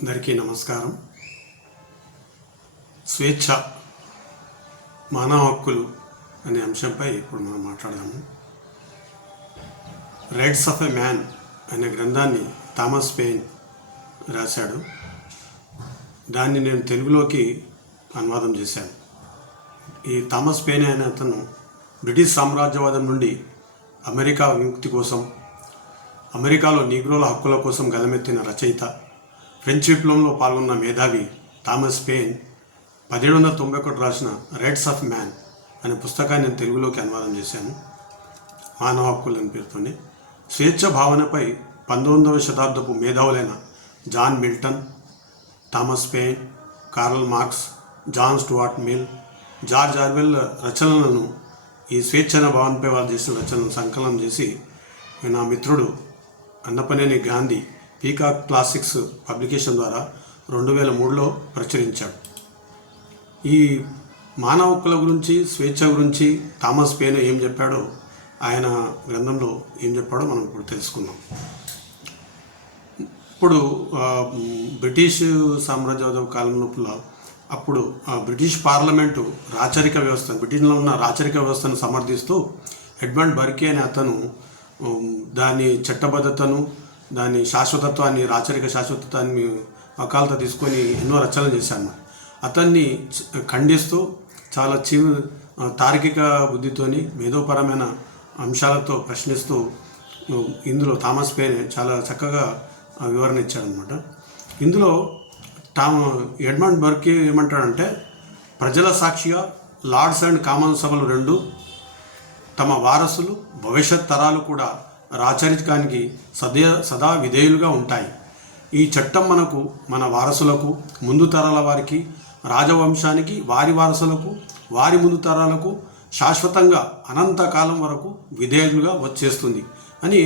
అందరికీ నమస్కారం. స్వేచ్ఛ, మానవ హక్కులు అనే అంశంపై ఇప్పుడు మనం మాట్లాడదాము. రైట్స్ ఆఫ్ ఎ మ్యాన్ అనే గ్రంథాన్ని థామస్ పెయిన్ రాశాడు. దాన్ని నేను తెలుగులోకి అనువాదం చేశాను. ఈ థామస్ పెయిన్ అనే అతను బ్రిటిష్ సామ్రాజ్యవాదం నుండి అమెరికా విముక్తి కోసం, అమెరికాలో నీగ్రోల హక్కుల కోసం గలమెత్తిన రచయిత, ఫ్రెంచ్ విప్లవంలో పాల్గొన్న మేధావి థామస్ పెయిన్ 1791 రాసిన రైట్స్ ఆఫ్ మ్యాన్ అనే పుస్తకాన్ని నేను తెలుగులోకి అనువాదం చేశాను. మానవ హక్కులు అనే పేరుతోనే స్వేచ్ఛ భావనపై 19వ శతాబ్దపు మేధావులైన John Milton, Thomas Paine, Karl Marx, John Stuart Mill, George Orwell రచనలను, ఈ స్వేచ్ఛ అనే భావనపై వాళ్ళు చేసిన రచనలను సంకలనం చేసి నా మిత్రుడు Annapaneni Gandhi peacock classics publication ద్వారా 2003లో ప్రచురించాడు. ఈ మానవ హక్కుల గురించి, స్వేచ్ఛ గురించి థామస్ పెయిన్ ఏం చెప్పాడో, ఆయన గ్రంథంలో ఏం చెప్పాడో మనం ఇప్పుడు తెలుసుకుందాం. ఇప్పుడు బ్రిటిష్ సామ్రాజ్యవాద కాలం లోపల అప్పుడు బ్రిటిష్ పార్లమెంటు రాచరిక వ్యవస్థ, బ్రిటిష్లో ఉన్న రాచరిక వ్యవస్థను సమర్థిస్తూ ఎడ్మండ్ బర్కీ అనే అతను దాని చట్టబద్ధతను, దాని శాశ్వతత్వాన్ని, రాచరిక శాశ్వతత్వాన్ని వకాలత తీసుకొని ఎన్నో రచనలు చేశాను. అతన్ని ఖండిస్తూ చాలా తార్కిక బుద్ధితోని, మేధోపరమైన అంశాలతో ప్రశ్నిస్తూ ఇందులో థామస్ పెయిన్ చాలా చక్కగా వివరణ ఇచ్చాడనమాట. ఇందులో ఎడ్మండ్ బర్కీ ఏమంటాడంటే, ప్రజల సాక్షిగా లార్డ్స్ అండ్ కామన్ సభలు రెండు తమ వారసులు, భవిష్యత్ తరాలు కూడా రాచరికానికి సదా విధేయులుగా ఉంటాయి. ఈ చట్టం మనకు, మన వారసులకు, ముందు తరాల వారికి, రాజవంశానికి, వారి వారసులకు, వారి ముందు తరాలకు శాశ్వతంగా అనంతకాలం వరకు విధేయులుగా వచ్చేస్తుంది అని,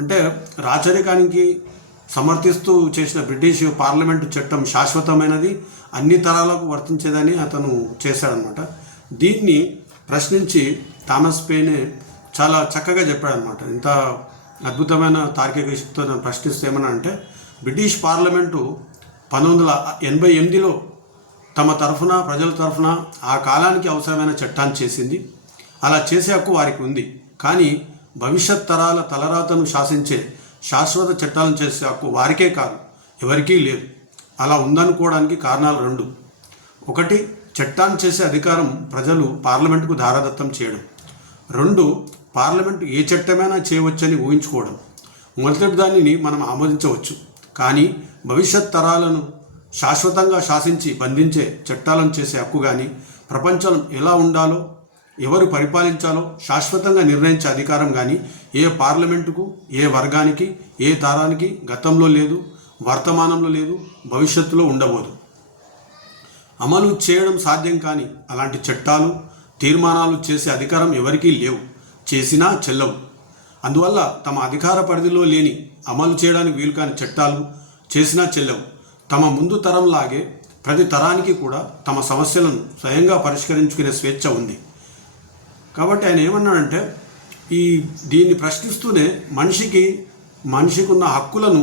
అంటే రాచరికానికి సమర్థిస్తూ చేసిన బ్రిటిష్ పార్లమెంటు చట్టం శాశ్వతమైనది, అన్ని తరాలకు వర్తించేదని అతను చేశాడనమాట. దీన్ని ప్రశ్నించి థామస్ పెయిన్ చాలా చక్కగా చెప్పాడనమాట. ఇంత అద్భుతమైన తార్కిక శక్తితో ప్రశ్నిస్తే ఏమన్నా అంటే, బ్రిటిష్ పార్లమెంటు 1988లో తమ తరఫున, ప్రజల తరఫున ఆ కాలానికి అవసరమైన చట్టాన్ని చేసింది. అలా చేసే హక్కు వారికి ఉంది. కానీ భవిష్యత్ తరాల తలరాతను శాసించే శాశ్వత చట్టాలను చేసే హక్కు వారికే కాదు, ఎవరికీ లేదు. అలా ఉందనుకోవడానికి కారణాలు రెండు. ఒకటి, చట్టాన్ని చేసే అధికారం ప్రజలు పార్లమెంటుకు ధారాదత్తం చేయడం. రెండు, పార్లమెంటు ఏ చట్టమైనా చేయవచ్చని ఊహించుకోవడం. మొదటి దానిని మనం ఆమోదించవచ్చు, కానీ భవిష్యత్ తరాలను శాశ్వతంగా శాసించి బంధించే చట్టాలను చేసే హక్కు కానీ, ప్రపంచం ఎలా ఉండాలో, ఎవరు పరిపాలించాలో శాశ్వతంగా నిర్ణయించే అధికారం కానీ ఏ పార్లమెంటుకు, ఏ వర్గానికి, ఏ తరానికి గతంలో లేదు, వర్తమానంలో లేదు, భవిష్యత్తులో ఉండబోదు. అమలు చేయడం సాధ్యం కాని అలాంటి చట్టాలు, తీర్మానాలు చేసే అధికారం ఎవరికీ లేవు, చేసినా చెల్లవు. అందువల్ల తమ అధికార పరిధిలో లేని, అమలు చేయడానికి వీలు కాని చట్టాలు చేసినా చెల్లవు. తమ ముందు తరంలాగే ప్రతి తరానికి కూడా తమ సమస్యలను స్వయంగా పరిష్కరించుకునే స్వేచ్ఛ ఉంది. కాబట్టి ఆయన ఏమన్నాడంటే, దీన్ని ప్రశ్నిస్తూనే మనిషికి ఉన్న హక్కులను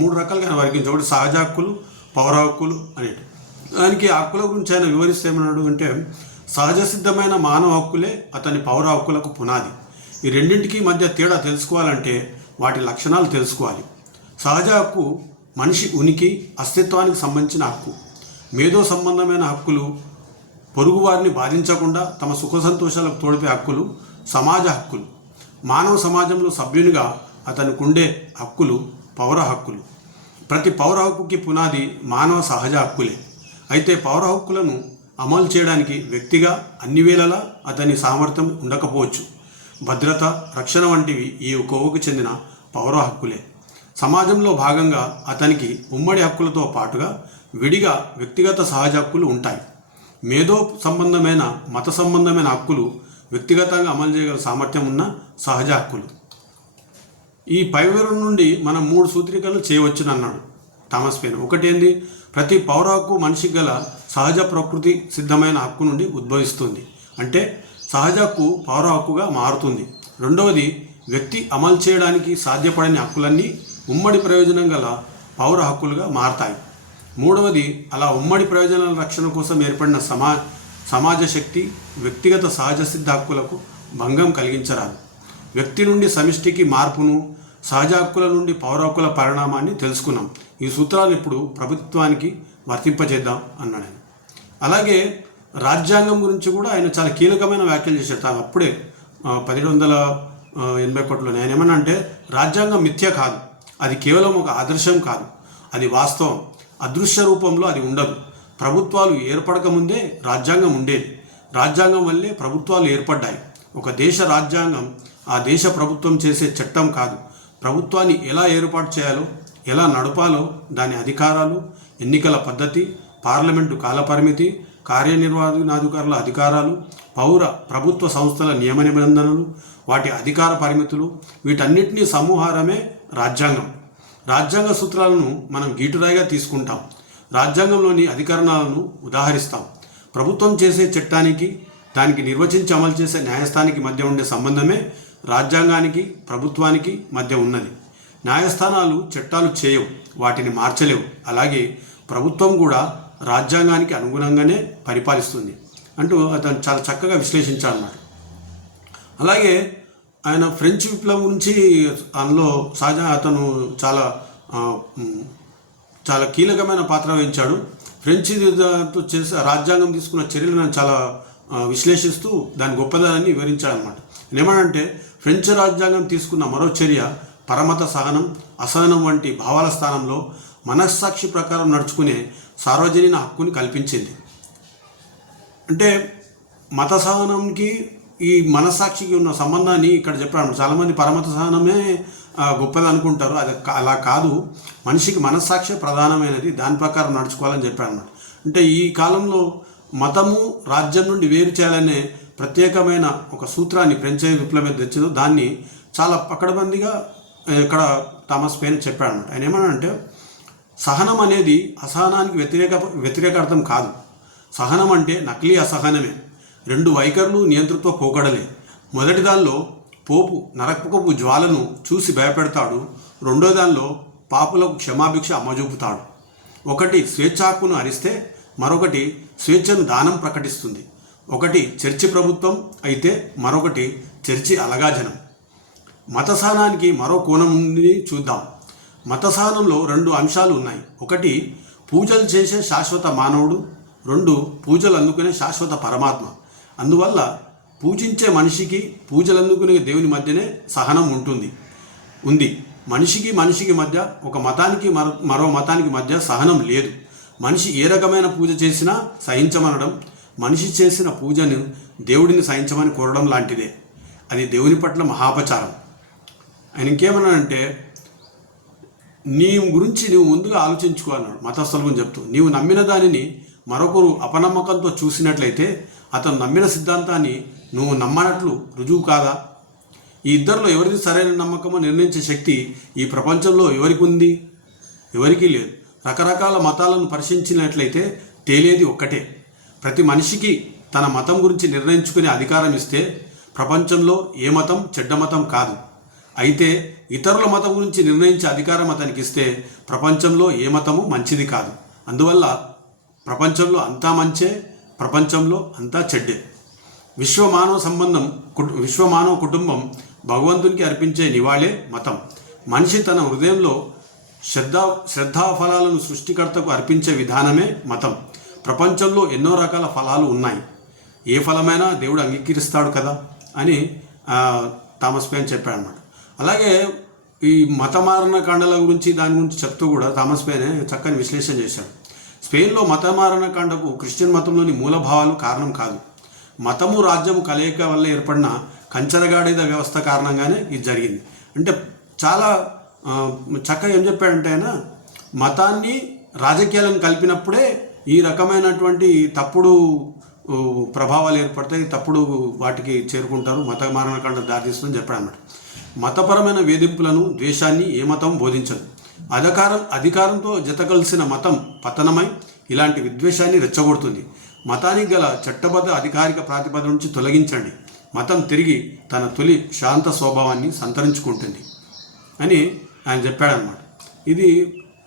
మూడు రకాలుగా వర్గించాడు. ఒకటి సహజ హక్కులు, పౌర హక్కులు అనేవి. దానికి హక్కుల గురించి ఆయన వివరిస్తే ఏమన్నాడు అంటే, సహజ సిద్ధమైన మానవ హక్కులే అతని పౌర హక్కులకు పునాది. ఈ రెండింటికి మధ్య తేడా తెలుసుకోవాలంటే వాటి లక్షణాలు తెలుసుకోవాలి. సహజ హక్కు మనిషి ఉనికి, అస్తిత్వానికి సంబంధించిన హక్కు. మేధో సంబంధమైన హక్కులు పొరుగువారిని బాధించకుండా తమ సుఖ సంతోషాలకు తోడిపే హక్కులు సమాజ హక్కులు. మానవ సమాజంలో సభ్యునిగా అతనికి ఉండే హక్కులు పౌర హక్కులు. ప్రతి పౌర హక్కుకి పునాది మానవ సహజ హక్కులే. అయితే పౌర హక్కులను అమలు చేయడానికి వ్యక్తిగా అన్ని వేళలా అతని సామర్థ్యం ఉండకపోవచ్చు. భద్రత, రక్షణ వంటివి ఈ కోవకు చెందిన పౌర హక్కులే. సమాజంలో భాగంగా అతనికి ఉమ్మడి హక్కులతో పాటుగా విడిగా వ్యక్తిగత సహజ హక్కులు ఉంటాయి. మేధో సంబంధమైన, మత సంబంధమైన హక్కులు వ్యక్తిగతంగా అమలు చేయగల సామర్థ్యం ఉన్న సహజ హక్కులు. ఈ పై వివరణ నుండి మనం 3 సూత్రీకరణలు చేయవచ్చును అన్నాడు థామస్ పెయిన్. ఒకటి ఏంది, ప్రతి పౌర హక్కు మనిషికి గల సహజ ప్రకృతి సిద్ధమైన హక్కు నుండి ఉద్భవిస్తుంది, అంటే సహజ హక్కు పౌర హక్కుగా మారుతుంది. రెండవది, వ్యక్తి అమలు చేయడానికి సాధ్యపడని హక్కులన్నీ ఉమ్మడి ప్రయోజనం గల పౌర హక్కులుగా మారతాయి. మూడవది, అలా ఉమ్మడి ప్రయోజనాల రక్షణ కోసం ఏర్పడిన సమాజ శక్తి వ్యక్తిగత సహజ సిద్ధ హక్కులకు భంగం కలిగించరాదు. వ్యక్తి నుండి సమిష్టికి మార్పును, సహజ హక్కుల నుండి పౌర హక్కుల పరిణామాన్ని తెలుసుకున్నాం. ఈ సూత్రాలు ఇప్పుడు ప్రభుత్వానికి వర్తింపజేద్దాం అన్నాడు ఆయన. అలాగే రాజ్యాంగం గురించి కూడా ఆయన చాలా కీలకమైన వ్యాఖ్యలు చేశారు. తాను అప్పుడే 1781లో ఆయన ఏమన్నా అంటే, రాజ్యాంగం మిథ్య కాదు, అది కేవలం ఒక ఆదర్శం కాదు, అది వాస్తవం. అదృశ్య రూపంలో అది ఉండదు. ప్రభుత్వాలు ఏర్పడకముందే రాజ్యాంగం ఉండేది. రాజ్యాంగం వల్లే ప్రభుత్వాలు ఏర్పడ్డాయి. ఒక దేశ రాజ్యాంగం ఆ దేశ ప్రభుత్వం చేసే చట్టం కాదు. ప్రభుత్వాన్ని ఎలా ఏర్పాటు చేయాలో, ఎలా నడపాలో, దాని అధికారాలు, ఎన్నికల పద్ధతి, పార్లమెంటు కాలపరిమితి, కార్యనిర్వహణాధికారుల అధికారాలు, పౌర ప్రభుత్వ సంస్థల నియమ నిబంధనలు, వాటి అధికార పరిమితులు, వీటన్నిటినీ సమూహారమే రాజ్యాంగం. రాజ్యాంగ సూత్రాలను మనం గీటురాయిగా తీసుకుంటాం. రాజ్యాంగంలోని అధికరణాలను ఉదాహరిస్తాం. ప్రభుత్వం చేసే చట్టానికి, దానికి నిర్వచించి అమలు చేసే న్యాయస్థానానికి మధ్య ఉండే సంబంధమే రాజ్యాంగానికి ప్రభుత్వానికి మధ్య ఉన్నది. న్యాయస్థానాలు చట్టాలు చేయవు, వాటిని మార్చలేవు. అలాగే ప్రభుత్వం కూడా రాజ్యాంగానికి అనుగుణంగానే పరిపాలిస్తుంది అంటూ అతను చాలా చక్కగా విశ్లేషించాలన్నమాట. అలాగే ఆయన ఫ్రెంచ్ విప్లవం గురించి అందులో అతను చాలా కీలకమైన పాత్ర వహించాడు. ఫ్రెంచ్ చేసే రాజ్యాంగం తీసుకున్న చర్యలను చాలా విశ్లేషిస్తూ దాని గొప్పదనాన్ని వివరించాడనమాట. ఏమనంటే, ఫ్రెంచ్ రాజ్యాంగం తీసుకున్న మరో చర్య పరమత సహనం, అసహనం వంటి భావాల స్థానంలో మనస్సాక్షి ప్రకారం నడుచుకునే సార్వజనీన హక్కుని కల్పించింది. అంటే మత సహనంకి ఈ మనస్సాక్షికి ఉన్న సంబంధాన్ని ఇక్కడ చెప్పాడు. చాలామంది పరమత సహనమే గొప్పది అనుకుంటారు. అది అలా కాదు. మనిషికి మనస్సాక్షి ప్రధానమైనది, దాని ప్రకారం నడుచుకోవాలని చెప్పాడు అన్నమాట. అంటే ఈ కాలంలో మతము రాజ్యం నుండి వేరు చేయాలనే ప్రత్యేకమైన ఒక సూత్రాన్ని ఫ్రెంచ్ విప్లవం తెచ్చిందో దాన్ని చాలా పకడ్బందీగా ఇక్కడ థామస్ పెయిన్ చెప్పాడు అన్నమాట. ఆయన ఏమన్నాడంటే, సహనం అనేది అసహనానికి వ్యతిరేక అర్థం కాదు. సహనం అంటే నకిలీ అసహనమే. రెండు వైఖరులు నియంతృత్వ పోకడలే. మొదటి దానిలో పోపు నరకపు జ్వాలను చూసి భయపెడతాడు. రెండో దానిలో పాపులకు క్షమాభిక్ష అమ్మజూపుతాడు. ఒకటి స్వేచ్ఛ హక్కును హరిస్తే మరొకటి స్వేచ్ఛను దానం ప్రకటిస్తుంది. ఒకటి చర్చి ప్రభుత్వం అయితే మరొకటి చర్చి అలగాజనం. మత సహనానికి మరో కోణం ఉంది, చూద్దాం. మత సహనంలో రెండు అంశాలు ఉన్నాయి. ఒకటి పూజలు చేసే శాశ్వత మానవుడు, రెండు పూజలు అందుకునే శాశ్వత పరమాత్మ. అందువల్ల పూజించే మనిషికి పూజలు అందుకునే దేవుని మధ్యనే సహనం ఉంది. మనిషికి మధ్య, ఒక మతానికి మరో మతానికి మధ్య సహనం లేదు. మనిషి ఏ రకమైన పూజ చేసినా సహించమనడం, మనిషి చేసిన పూజను దేవుడిని సహించమని కోరడం లాంటిదే. అది దేవుని పట్ల మహాపచారం. ఆయన ఇంకేమన్నాడంటే, నీ గురించి నువ్వు ముందుగా ఆలోచించుకో అన్నాడు మతస్థులకు చెప్తూ. నీవు నమ్మిన దానిని మరొకరు అపనమ్మకంతో చూసినట్లయితే అతను నమ్మిన సిద్ధాంతాన్ని నువ్వు నమ్మనట్లు రుజువు కాదా? ఈ ఇద్దరిలో ఎవరిది సరైన నమ్మకమో నిర్ణయించే శక్తి ఈ ప్రపంచంలో ఎవరికి ఉంది? ఎవరికీ లేదు. రకరకాల మతాలను పరిశీలించినట్లయితే తేలేది ఒక్కటే. ప్రతి మనిషికి తన మతం గురించి నిర్ణయించుకునే అధికారం ఇస్తే ప్రపంచంలో ఏ మతం చెడ్డ మతం కాదు. అయితే ఇతరుల మతం గురించి నిర్ణయించే అధికారం అతనికి ఇస్తే ప్రపంచంలో ఏ మతము మంచిది కాదు. అందువల్ల ప్రపంచంలో అంతా మంచే, ప్రపంచంలో అంతా చెడ్డే. విశ్వమానవ కుటుంబం భగవంతునికి అర్పించే నివాళే మతం. మనిషి తన హృదయంలో శ్రద్ధాఫలాలను సృష్టికర్తకు అర్పించే విధానమే మతం. ప్రపంచంలో ఎన్నో రకాల ఫలాలు ఉన్నాయి. ఏ ఫలమైనా దేవుడు అంగీకరిస్తాడు కదా అని థామస్ పెయిన్ చెప్పాడనమాట. అలాగే ఈ మత మారణ కాండల గురించి దాని గురించి చెప్తూ కూడా థామస్ పెయిన్ చక్కని విశ్లేషణ చేశాడు. స్పెయిన్లో మత మారణ కాండకు క్రిస్టియన్ మతంలోని మూలభావాలు కారణం కాదు. మతము రాజ్యము కలయిక వల్ల ఏర్పడిన కంచరగాడిద వ్యవస్థ కారణంగానే ఇది జరిగింది. అంటే చాలా చక్కగా ఏం చెప్పాడంటే, ఆయన మతాన్ని రాజకీయాలను కలిపినప్పుడే ఈ రకమైనటువంటి తప్పుడు ప్రభావాలు ఏర్పడతాయి, తప్పుడు వాటికి చేరుకుంటారు, మత మారణకాండ దారితీస్తుందని చెప్పాడు అన్నమాట. మతపరమైన వేధింపులను, ద్వేషాన్ని ఏ మతం బోధించదు. అధికారంతో జతకలిసిన మతం పతనమై ఇలాంటి విద్వేషాన్ని రెచ్చగొడుతుంది. మతానికి గల చట్టబద్ధ అధికారిక ప్రాతిపదిక నుంచి తొలగించండి. మతం తిరిగి తన తొలి శాంత స్వభావాన్ని సంతరించుకుంటుంది అని ఆయన చెప్పాడనమాట. ఇది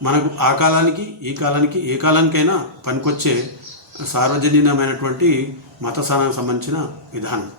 మనకు ఆ కాలానికి ఈ కాలానికి ఏ కాలానికైనా పనికొచ్చే సార్వజనీనమైనటువంటి మత సారానికి సంబంధించిన విధానం.